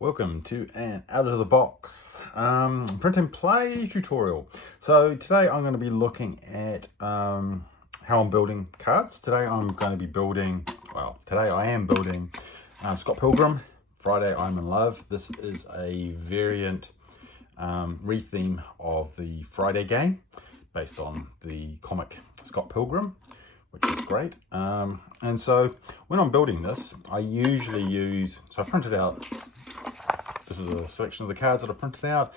Welcome to an out of the box print and play tutorial. So today I'm going to be looking at how I'm building cards. Today I am building Scott Pilgrim, Friday I'm in Love. This is a variant re-theme of the Friday game based on the comic Scott Pilgrim, which is great. And so when I'm building this, I usually use, so I printed out, this is a selection of the cards that I printed out.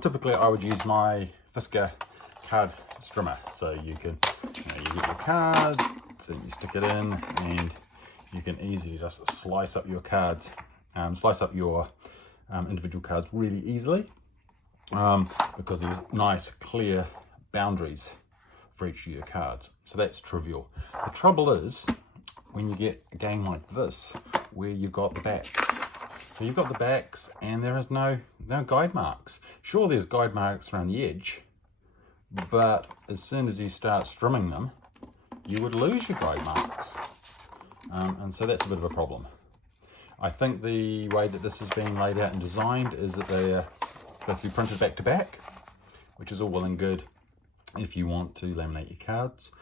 Typically I would use my CAD Strummer. So you can, you get your card, so you stick it in, and you can easily just slice up your cards, slice up your individual cards really easily, because there's nice clear boundaries for each of your cards. So that's trivial. The trouble is when you get a game like this where you've got the back. So you've got the backs and there is no guide marks. Sure, there's guide marks around the edge, but as soon as you start strumming them, you would lose your guide marks. And so that's a bit of a problem. I think the way that this is being laid out and designed is that they have to be printed back to back, which is all well and good if you want to laminate your cards.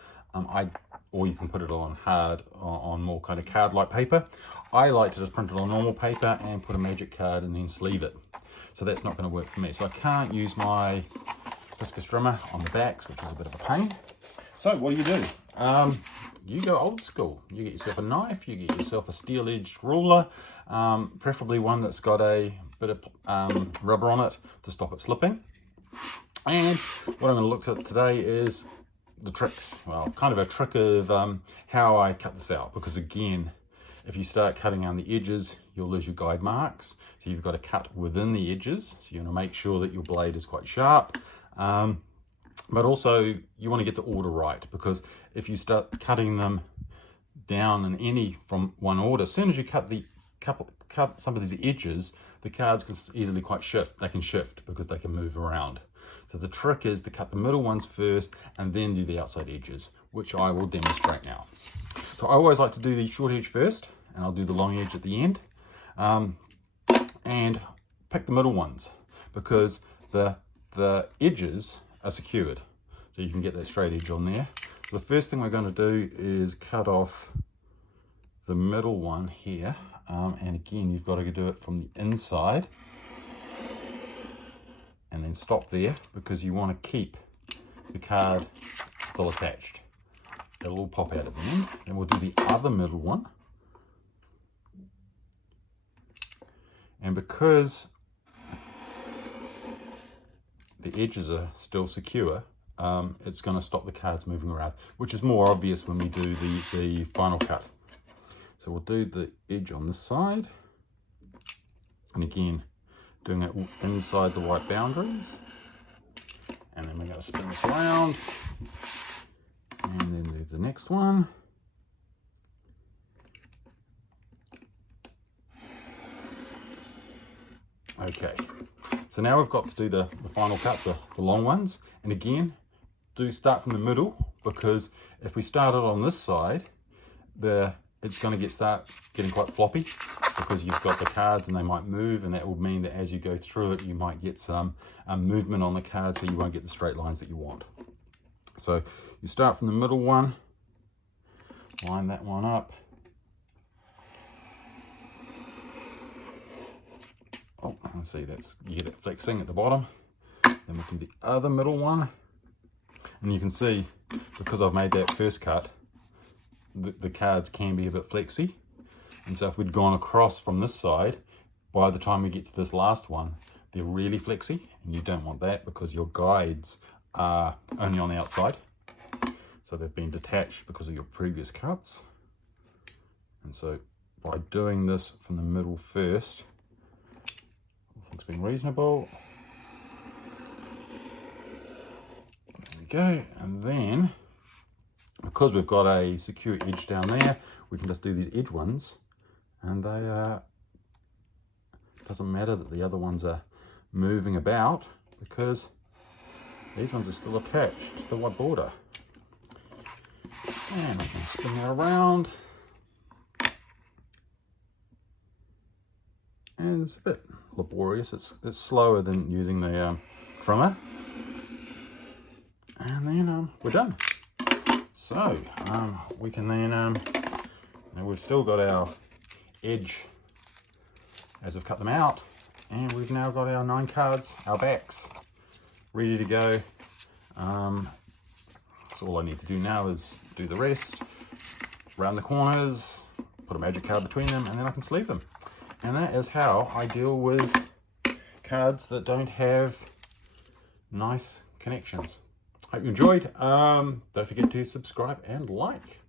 Or you can put it on more kind of card-like paper. I like to just print it on normal paper and put a magic card and then sleeve it. So that's not going to work for me. So I can't use my viscous trimmer on the backs, which is a bit of a pain. So what do? You go old school. You get yourself a knife, you get yourself a steel-edged ruler, preferably one that's got a bit of rubber on it to stop it slipping. And what I'm going to look at today is the tricks, well, kind of a trick of how I cut this out, because again, if you start cutting on the edges, you'll lose your guide marks. So you've got to cut within the edges. So you want to make sure that your blade is quite sharp. But also you want to get the order right, because if you start cutting them down in from one order, as soon as you cut some of these edges, the cards can easily shift. They can shift because they can move around. So the trick is to cut the middle ones first and then do the outside edges, which I will demonstrate now. So I always like to do the short edge first, and I'll do the long edge at the end. And pick the middle ones, because the edges are secured. So you can get that straight edge on there. So the first thing we're going to do is cut off the middle one here. And again, you've got to do it from the inside. And then stop there, because you want to keep the card still attached. It'll all pop out at the end. Then we'll do the other middle one. And because the edges are still secure, it's going to stop the cards moving around, which is more obvious when we do the final cut. So we'll do the edge on this side. And again, doing it inside the white boundaries, and then we're going to spin this around and then do the next one. Okay, so now we've got to do the final cut, the long ones. And again, do start from the middle, because if we start it on this side, it's going to start getting quite floppy, because you've got the cards and they might move, and that will mean that as you go through it, you might get some movement on the card, so you won't get the straight lines that you want. So you start from the middle one, line that one up. Oh, let's see, you get it flexing at the bottom. Then we can do the other middle one, and you can see, because I've made that first cut, the cards can be a bit flexy. And so if we'd gone across from this side, by the time we get to this last one, they're really flexy, and you don't want that, because your guides are only on the outside. So they've been detached because of your previous cuts. And so by doing this from the middle first, everything's been reasonable. There we go. And then, because we've got a secure edge down there, we can just do these edge ones, and they doesn't matter that the other ones are moving about, because these ones are still attached to the white border. And I can spin that around, and laborious. It's slower than using the trimmer. And then we're done. So we can then, now we've still got our edge as we've cut them out, and we've now got our 9 cards, our backs, ready to go. So all I need to do now is do the rest, round the corners, put a magic card between them, and then I can sleeve them. And that is how I deal with cards that don't have nice connections. Hope you enjoyed. Don't forget to subscribe and like.